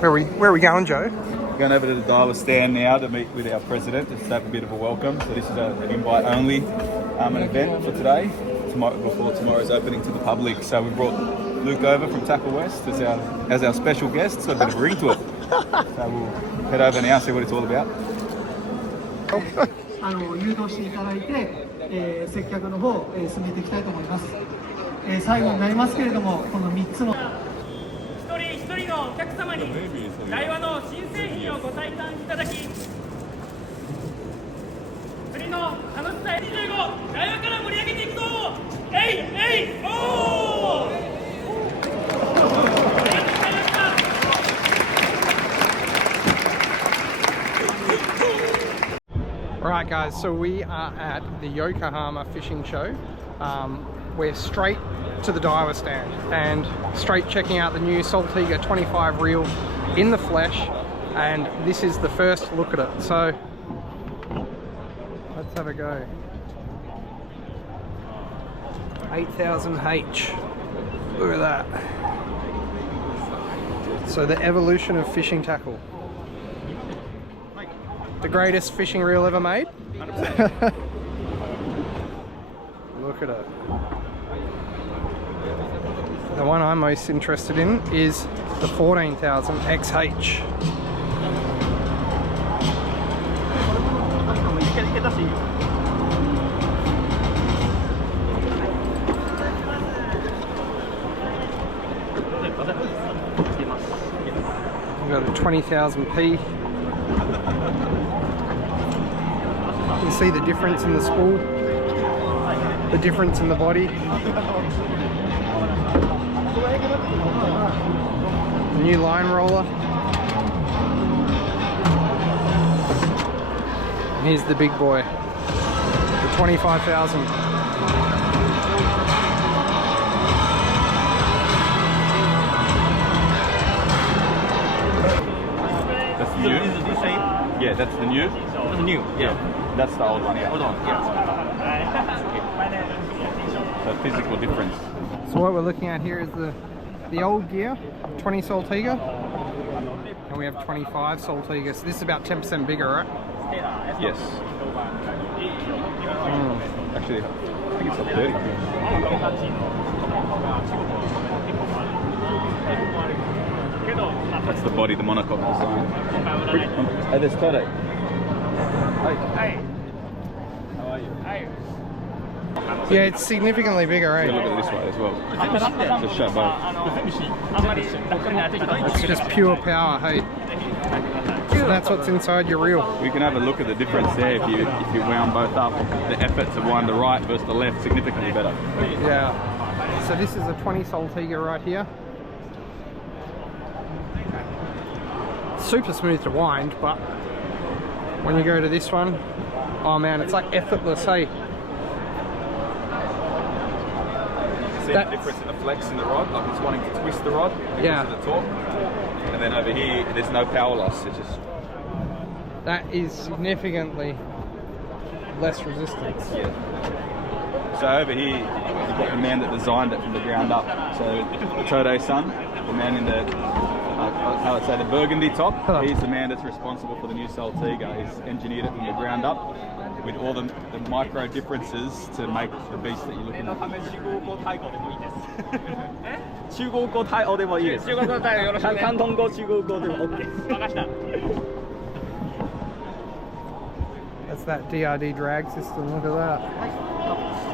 Where are we going, Joe? We're going over to the DAIWA stand now to meet with our president, just to have a bit of a welcome. So this is an invite-only event for today, before tomorrow's opening to the public. So we brought Luke over from TackleWest as our special guest. It's got a bit of a ring to it. So we'll head over now, see what it's all about. 誘導していただいて、接客の方、進めていきたいと思います。最後になりますけれども、この3つの一人一人のお客様にダイワの新製品をご体感いただき、釣りの楽しさ25ダイワから盛り上げていくぞ。えいえいおー。Alright guys, so we are at the Yokohama Fishing Show. We're straight to the DAIWA stand and straight checking out the new Saltiga 25 reel in the flesh, and this is the first look at it. So let's have a go. 8000H. Look at that. So the evolution of fishing tackle. The greatest fishing reel ever made. Look at it. The one I'm most interested in is the 14,000 XH. We've got a 20,000P. You can see the difference in the spool, the difference in the body. The new line roller. And here's the big boy, the 25,000. That's the new? Is it the same? Yeah, that's the new. The new, Yeah, that's the old one. Yeah. Hold on, yeah. So physical difference. So what we're looking at here is the old gear, 20 Saltiga, and we have 25 Saltiga. So this is about 10% bigger, right? Yes. Actually, I think it's a 30. That's the body, the monocoque design. Hey, there's Tode. Hey. How are you? Yeah, it's significantly bigger, Look right? at it this way as well. Just show both. It's just pure power, hey. So that's what's inside your reel. We can have a look at the difference there if you wound both up. The efforts of one, the right versus the left, significantly better. Yeah. So this is a 20 Saltiga right here. Super smooth to wind, but when you go to this one, oh man, it's like effortless, hey. See the difference in the flex in the rod, like it's wanting to twist the rod because of the torque. And then over here, there's no power loss. It's just... That is significantly less resistance. Yeah. So over here, you've got the man that designed it from the ground up. So Tode-san, the man in the, I would say the burgundy top, he's the man that's responsible for the new Saltiga. He's engineered it from the ground up with all the micro differences to make the beast that you're looking at. That's that DRD drag system, look at that.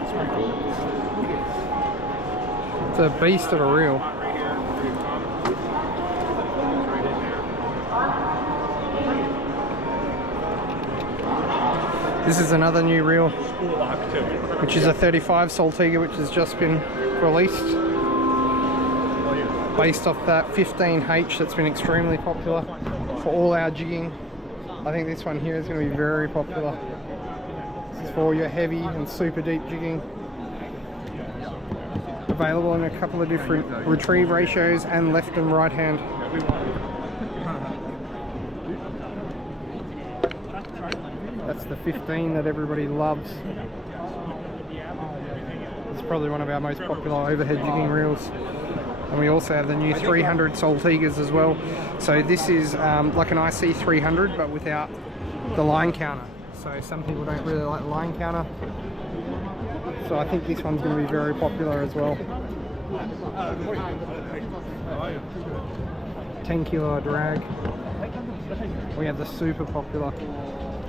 It's pretty cool. It's a beast of a reel. This is another new reel, which is a 35 Saltiga, which has just been released. Based off that 15H that's been extremely popular for all our jigging. I think this one here is going to be very popular. This is for your heavy and super deep jigging. Available in a couple of different retrieve ratios and left and right hand. That's the 15 that everybody loves. It's probably one of our most popular overhead jigging reels. And we also have the new 300 Saltigas as well. So this is like an IC 300 but without the line counter. So some people don't really like the line counter. So I think this one's going to be very popular as well. 10 kilo drag. We have the super popular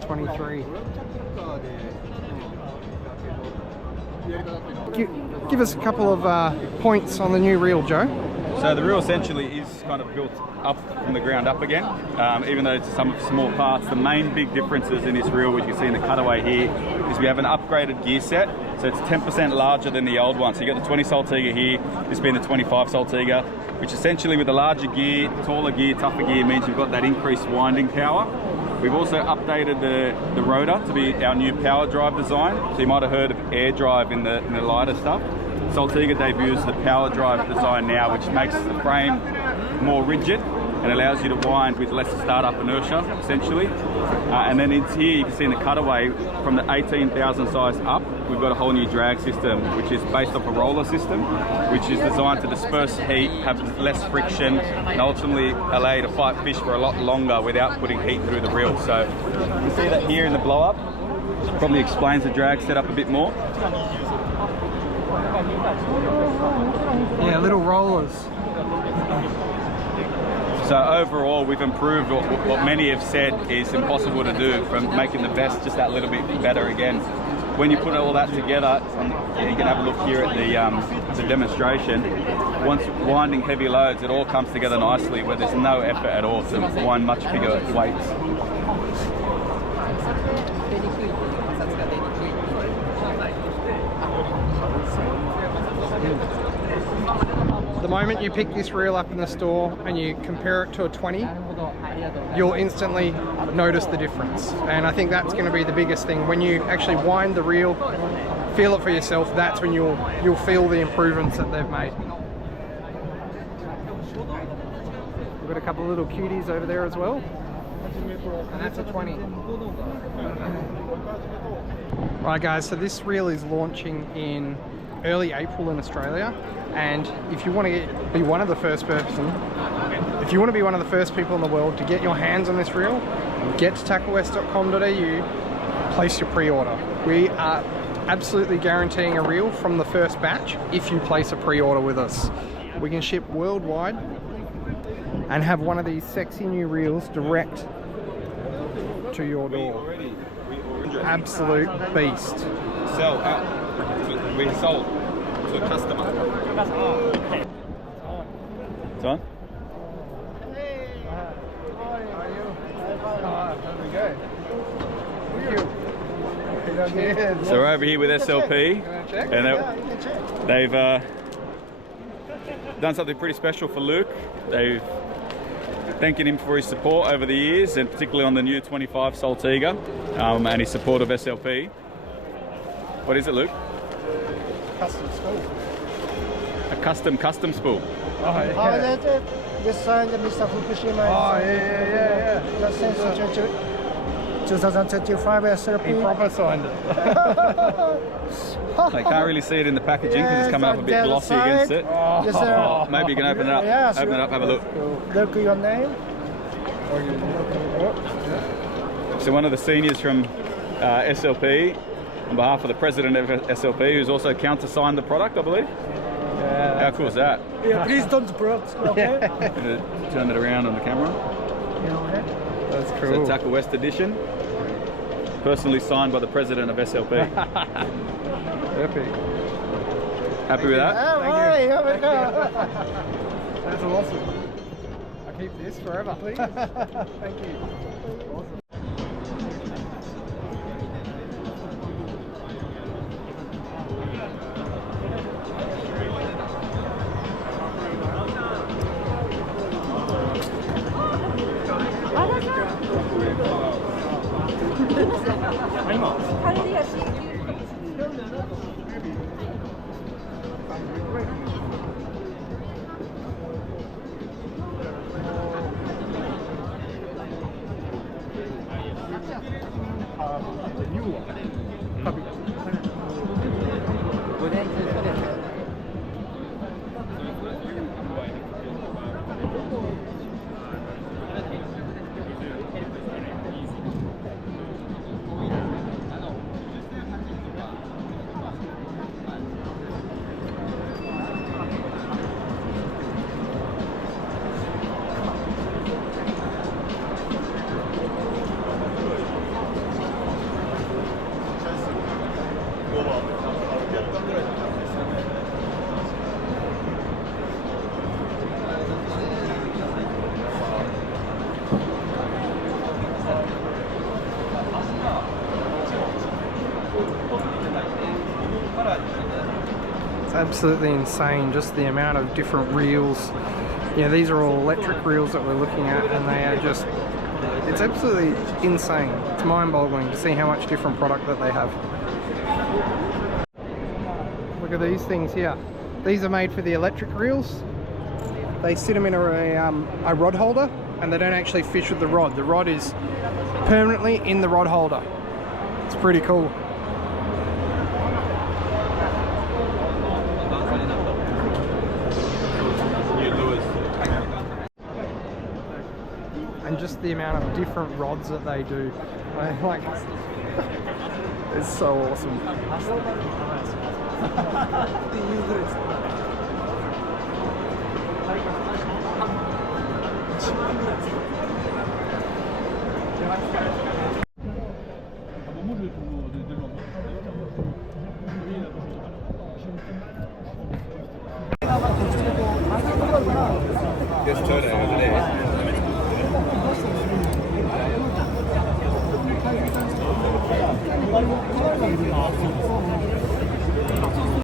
23. Give us a couple of points on the new reel, Joe. So the reel essentially is kind of built up from the ground up again, even though it's some small parts. The main big differences in this reel, which you can see in the cutaway here, is we have an upgraded gear set. So it's 10% larger than the old one. So you got the 20 Saltiga here, this being the 25 Saltiga, which essentially with the larger gear, taller gear, tougher gear means you've got that increased winding power. We've also updated the rotor to be our new power drive design. So you might have heard of air drive in the lighter stuff. Saltiga debuts the power drive design now, which makes the frame more rigid and allows you to wind with less startup inertia, essentially. And then it's here, you can see in the cutaway, from the 18,000 size up, we've got a whole new drag system, which is based off a roller system, which is designed to disperse heat, have less friction, and ultimately allow you to fight fish for a lot longer without putting heat through the reel. So you can see that here in the blow up. Probably explains the drag setup a bit more. Yeah, little rollers. So overall, we've improved what many have said is impossible to do, from making the vest just that little bit better again. When you put all that together, you can have a look here at the demonstration. Once winding heavy loads, it all comes together nicely where there's no effort at all to wind much bigger weights. The moment you pick this reel up in the store and you compare it to a 20, you'll instantly notice the difference. And I think that's going to be the biggest thing. When you actually wind the reel, feel it for yourself, that's when you'll feel the improvements that they've made. We've got a couple of little cuties over there as well. And that's a 20. Right guys, so this reel is launching in early April in Australia, and if you want to be one of the first people in the world to get your hands on this reel, get to TackleWest.com.au, place your pre-order. We are absolutely guaranteeing a reel from the first batch if you place a pre-order with us. We can ship worldwide and have one of these sexy new reels direct to your door. Absolute beast. We sold to a customer. It's on? Hey, how are you? So we're over here with SLP, and they've done something pretty special for Luke. They've thanking him for his support over the years, and particularly on the new 25 Saltiga, and his support of SLP. What is it, Luke? Custom spool. A custom spool. Oh, yeah. This signed Mr. Fukushima. Oh, yeah. Just since 2025 SLP. He proper signed it. I can't really see it in the packaging because it's coming up a bit glossy against it. Oh. Maybe you can open it up. Yes, open it up, have a look. Look your name. So one of the seniors from SLP, on behalf of the president of SLP, who's also countersigned the product, I believe. Yeah. How cool is that? Yeah, please don't break. Okay. I'm gonna turn it around on the camera. That's cool. So TackleWest edition, personally signed by the president of SLP. Epic. Happy with that? Oh, right, here we go. That's awesome. I'll keep this forever, please. Thank you. Awesome. absolutely insane, just the amount of different reels. Yeah, these are all electric reels that we're looking at, and they are just, it's absolutely insane. It's mind-boggling to see how much different product that they have. Look at these things here. These are made for the electric reels. They sit them in a rod holder, and they don't actually fish with the rod. The rod is permanently in the rod holder. It's pretty cool. And just the amount of different rods that they do, like, it's so awesome. There's Toto over there.